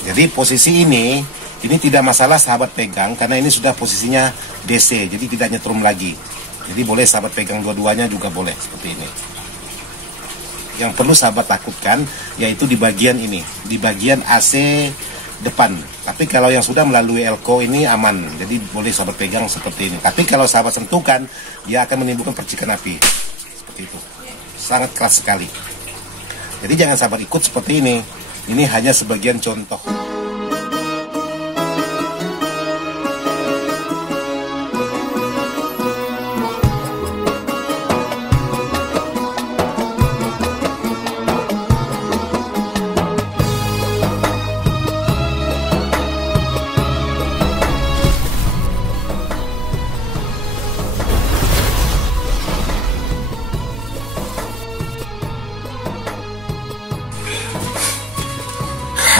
Jadi posisi ini tidak masalah sahabat pegang karena ini sudah posisinya DC, jadi tidak nyetrum lagi. Jadi boleh sahabat pegang dua-duanya juga boleh seperti ini. Yang perlu sahabat takutkan yaitu di bagian ini, di bagian AC depan. Tapi kalau yang sudah melalui elko ini aman, jadi boleh sahabat pegang seperti ini. Tapi kalau sahabat sentuhkan, dia akan menimbulkan percikan api seperti itu, sangat keras sekali. Jadi jangan sahabat ikut seperti ini. Ini hanya sebagian contoh.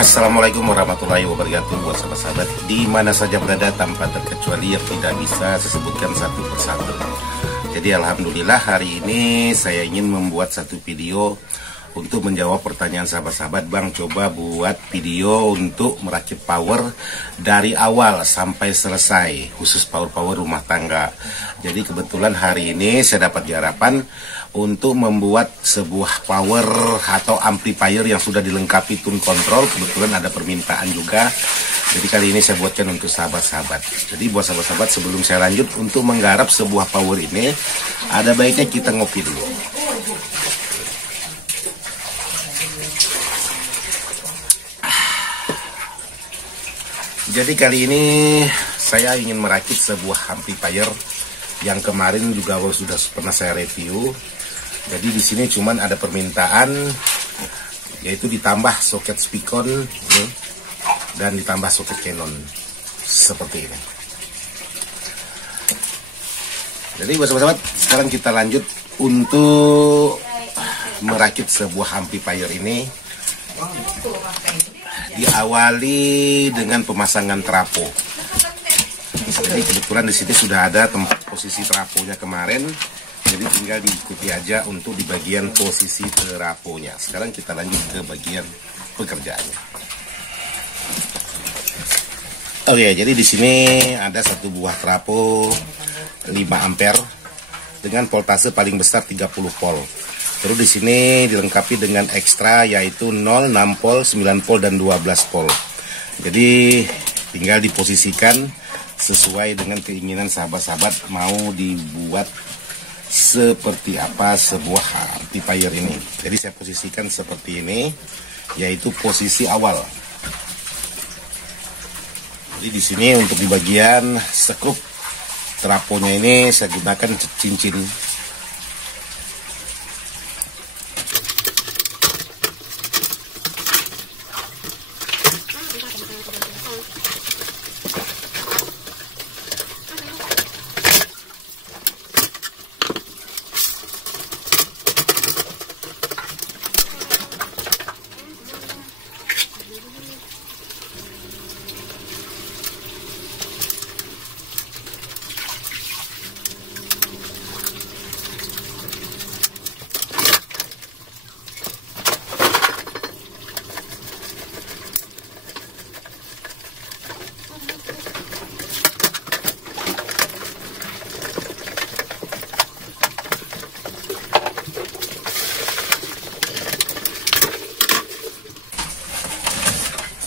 Assalamualaikum warahmatullahi wabarakatuh buat sahabat-sahabat di mana saja berada tanpa terkecuali yang tidak bisa saya sebutkan satu persatu. Jadi alhamdulillah hari ini saya ingin membuat satu video untuk menjawab pertanyaan sahabat-sahabat. Bang, coba buat video untuk merakit power dari awal sampai selesai, khusus power rumah tangga. Jadi kebetulan hari ini saya dapat harapan untuk membuat sebuah power atau amplifier yang sudah dilengkapi tune control. Kebetulan ada permintaan juga. Jadi kali ini saya buatkan untuk sahabat-sahabat. Jadi buat sahabat-sahabat, sebelum saya lanjut untuk menggarap sebuah power ini, ada baiknya kita ngopi dulu. Jadi kali ini saya ingin merakit sebuah amplifier yang kemarin juga sudah pernah saya review. Jadi di sini cuman ada permintaan yaitu ditambah soket Spicon dan ditambah soket Canon seperti ini. Jadi buat sahabat-sahabat, sekarang kita lanjut untuk merakit sebuah amplifier ini. Diawali dengan pemasangan trafo. Jadi kebetulan di sini sudah ada tempat posisi trafonya kemarin. Jadi tinggal diikuti aja untuk di bagian posisi trafonya. Sekarang kita lanjut ke bagian pekerjaannya. Oke, jadi di sini ada satu buah trafo 5 ampere dengan voltase paling besar 30 volt. Terus di sini dilengkapi dengan ekstra yaitu 0, 6 volt, 9 volt dan 12 volt. Jadi tinggal diposisikan sesuai dengan keinginan sahabat-sahabat mau dibuat seperti apa sebuah amplifier ini. Jadi saya posisikan seperti ini, yaitu posisi awal. Jadi di sini untuk di bagian sekrup trafonya ini saya gunakan cincin.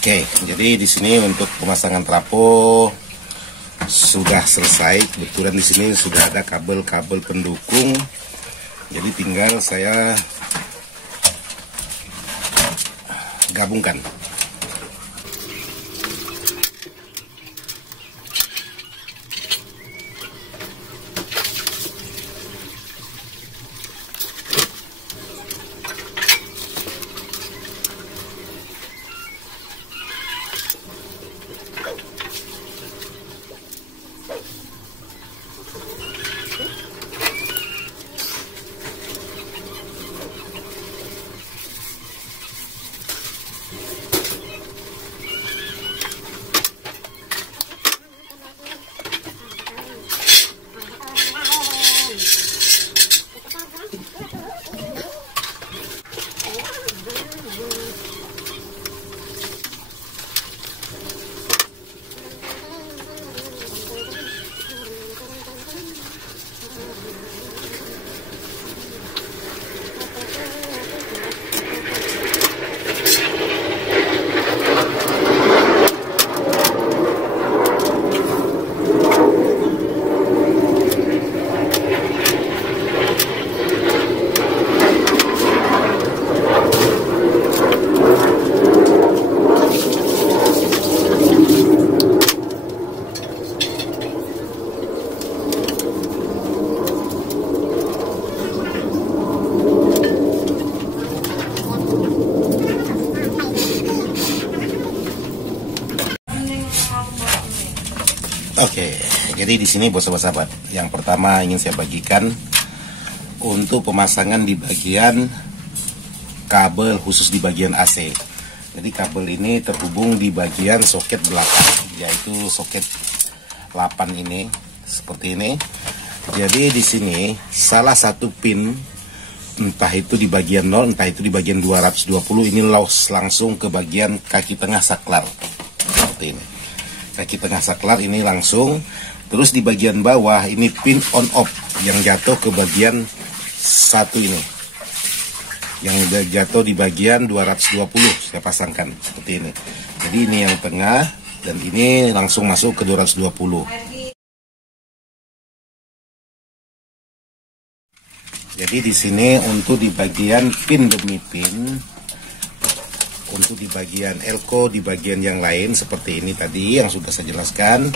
Oke, jadi di sini untuk pemasangan trafo sudah selesai. Kebetulan di sini sudah ada kabel-kabel pendukung. Jadi tinggal saya gabungkan. Oke, jadi di sini bos-bos-sahabat, yang pertama ingin saya bagikan untuk pemasangan di bagian kabel khusus di bagian AC. Jadi kabel ini terhubung di bagian soket belakang, yaitu soket 8 ini, seperti ini. Jadi di sini salah satu pin, entah itu di bagian 0, entah itu di bagian 220, ini langsung ke bagian kaki tengah saklar, seperti ini. Kaki tengah saklar ini langsung, terus di bagian bawah ini pin on off yang jatuh ke bagian 1 ini, yang jatuh di bagian 220 saya pasangkan seperti ini. Jadi ini yang tengah dan ini langsung masuk ke 220. Jadi di sini untuk di bagian pin demi pin, untuk di bagian elko, di bagian yang lain seperti ini tadi yang sudah saya jelaskan,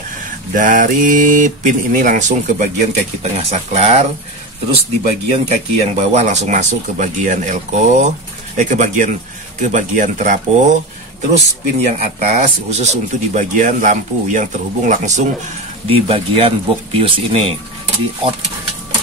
dari pin ini langsung ke bagian kaki tengah saklar. Terus di bagian kaki yang bawah langsung masuk ke bagian elko, ke bagian trapo. Terus pin yang atas khusus untuk di bagian lampu yang terhubung langsung di bagian box fuse ini, di out.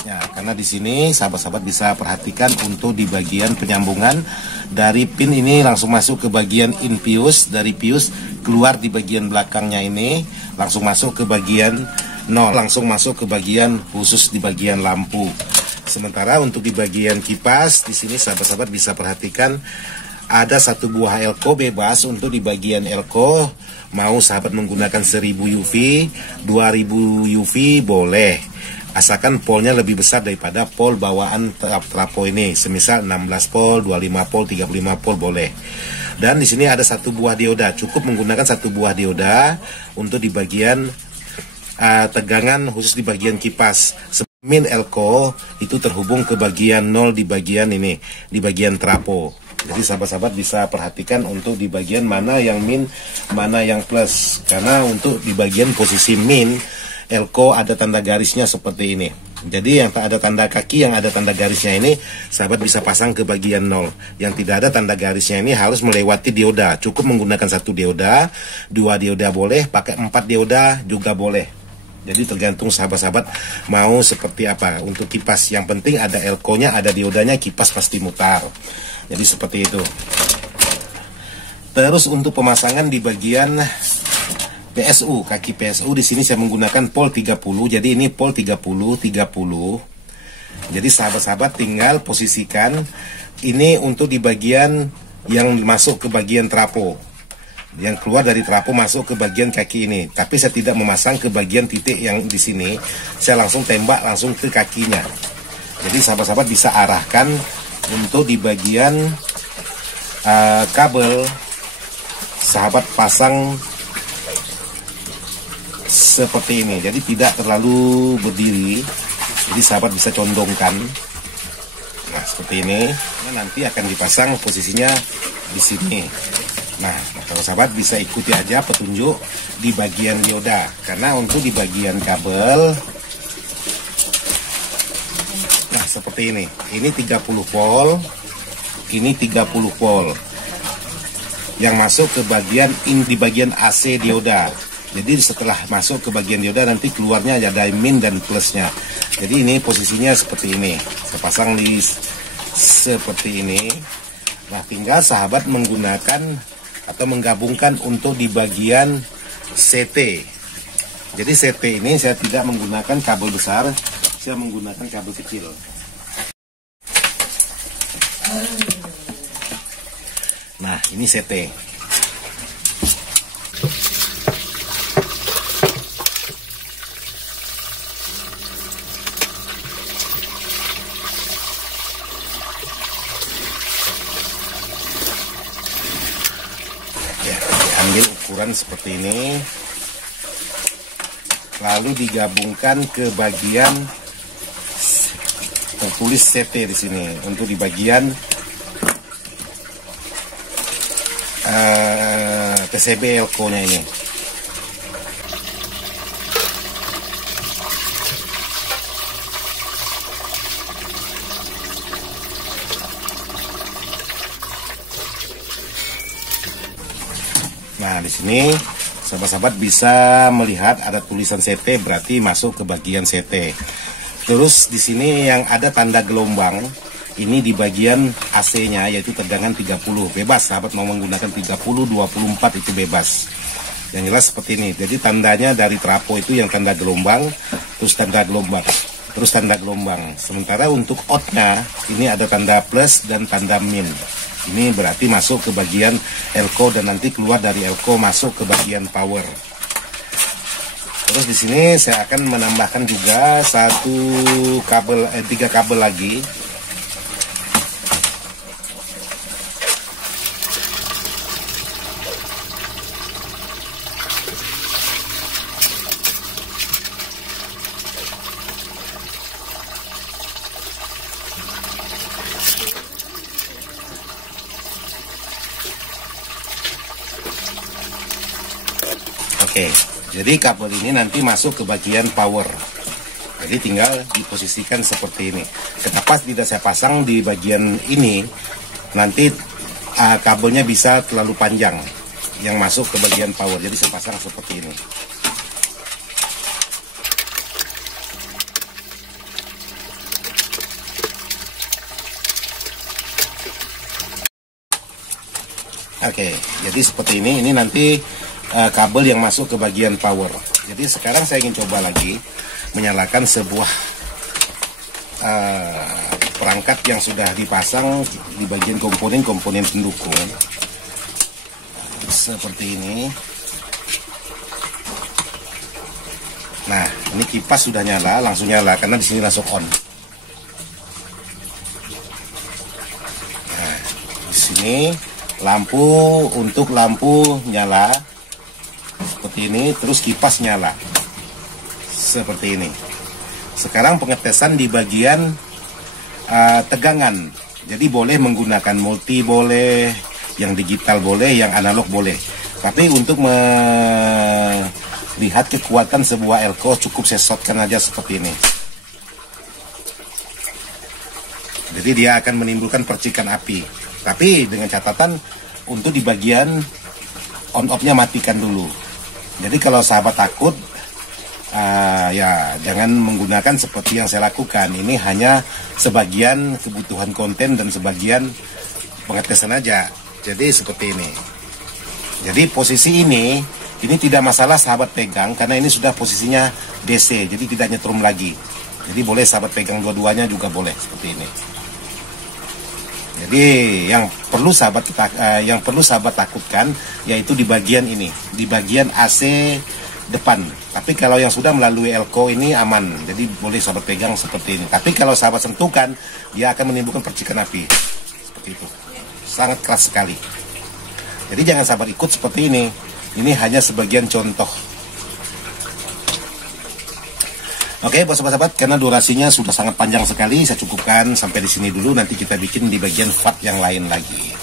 Ya, karena di sini sahabat-sahabat bisa perhatikan untuk di bagian penyambungan dari pin ini langsung masuk ke bagian in fuse, dari fuse keluar di bagian belakangnya ini langsung masuk ke bagian 0, langsung masuk ke bagian khusus di bagian lampu. Sementara untuk di bagian kipas, di sini sahabat-sahabat bisa perhatikan ada satu buah elko bebas. Untuk di bagian elko, mau sahabat menggunakan 1000 UV, 2000 UV boleh, asalkan polnya lebih besar daripada pol bawaan trapo ini. Semisal 16 pol, 25 pol, 35 pol boleh. Dan di sini ada satu buah dioda, cukup menggunakan satu buah dioda untuk di bagian tegangan khusus di bagian kipas. Min elko itu terhubung ke bagian 0 di bagian ini, di bagian trapo. Jadi sahabat-sahabat bisa perhatikan untuk di bagian mana yang min, mana yang plus. Karena untuk di bagian posisi min, elko ada tanda garisnya seperti ini. Jadi yang tak ada tanda kaki, yang ada tanda garisnya ini, sahabat bisa pasang ke bagian 0. Yang tidak ada tanda garisnya ini harus melewati dioda. Cukup menggunakan satu dioda, 2 dioda boleh, pakai 4 dioda juga boleh. Jadi tergantung sahabat-sahabat mau seperti apa. Untuk kipas yang penting ada elko-nya, ada diodanya, kipas pasti mutar. Jadi seperti itu. Terus untuk pemasangan di bagian PSU, kaki PSU di sini saya menggunakan pol 30. Jadi ini pol 30. Jadi sahabat-sahabat tinggal posisikan ini untuk di bagian yang masuk ke bagian trapo. Yang keluar dari trapo masuk ke bagian kaki ini. Tapi saya tidak memasang ke bagian titik yang di sini. Saya langsung tembak langsung ke kakinya. Jadi sahabat-sahabat bisa arahkan untuk di bagian kabel. Sahabat pasang seperti ini. Jadi tidak terlalu berdiri. Jadi sahabat bisa condongkan. Nah seperti ini. Nanti akan dipasang posisinya di sini. Nah, kalau sahabat bisa ikuti aja petunjuk di bagian dioda. Karena untuk di bagian kabel, nah seperti ini. Ini 30 volt, ini 30 volt. Yang masuk ke bagian di bagian AC dioda. Jadi setelah masuk ke bagian dioda nanti keluarnya ada min dan plusnya. Jadi ini posisinya seperti ini. Saya pasang di seperti ini. Nah, tinggal sahabat menggunakan atau menggabungkan untuk di bagian CT. Jadi CT ini saya tidak menggunakan kabel besar, saya menggunakan kabel kecil. Nah, ini CT. Ambil ukuran seperti ini, lalu digabungkan ke bagian tertulis CT di sini untuk di bagian TCB elko-nya ini. Nah, di sini Sahabat-sahabat bisa melihat ada tulisan CT, berarti masuk ke bagian CT. Terus di sini yang ada tanda gelombang, ini di bagian AC-nya, yaitu tegangan 30. Bebas, sahabat mau menggunakan 30, 24 itu bebas. Yang jelas seperti ini. Jadi tandanya dari trafo itu yang tanda gelombang, terus tanda gelombang, terus tanda gelombang. Sementara untuk outnya, ini ada tanda plus dan tanda min. Ini berarti masuk ke bagian elko dan nanti keluar dari elko masuk ke bagian power. Terus di sini saya akan menambahkan juga tiga kabel lagi. Oke, jadi kabel ini nanti masuk ke bagian power. Jadi tinggal diposisikan seperti ini. Kenapa tidak saya pasang di bagian ini? Nanti kabelnya bisa terlalu panjang yang masuk ke bagian power. Jadi saya pasang seperti ini. Oke, jadi seperti ini. Ini nanti kabel yang masuk ke bagian power. Jadi sekarang saya ingin coba lagi menyalakan sebuah perangkat yang sudah dipasang di bagian komponen pendukung seperti ini. Nah, ini kipas sudah nyala, langsung nyala karena di sini langsung on. Nah, di sini untuk lampu nyala seperti ini, terus kipas nyala seperti ini. Sekarang pengetesan di bagian tegangan. Jadi boleh menggunakan multi, boleh yang digital, boleh yang analog, boleh. Tapi untuk melihat kekuatan sebuah elko cukup saya shotkan aja seperti ini. Jadi dia akan menimbulkan percikan api. Tapi dengan catatan untuk di bagian on off-nya matikan dulu. Jadi kalau sahabat takut, ya jangan menggunakan seperti yang saya lakukan. Ini hanya sebagian kebutuhan konten dan sebagian pengetesan aja. Jadi seperti ini. Jadi posisi ini tidak masalah sahabat pegang karena ini sudah posisinya DC, jadi tidak nyetrum lagi. Jadi boleh sahabat pegang dua-duanya juga boleh seperti ini. Jadi yang perlu sahabat takutkan yaitu di bagian ini, di bagian AC depan. Tapi kalau yang sudah melalui elko ini aman, jadi boleh sahabat pegang seperti ini. Tapi kalau sahabat sentuhkan, dia akan menimbulkan percikan api seperti itu, sangat keras sekali. Jadi jangan sahabat ikut seperti ini. Ini hanya sebagian contoh. Oke, buat sahabat-sahabat, karena durasinya sudah sangat panjang sekali, saya cukupkan sampai di sini dulu. Nanti kita bikin di bagian part yang lain lagi.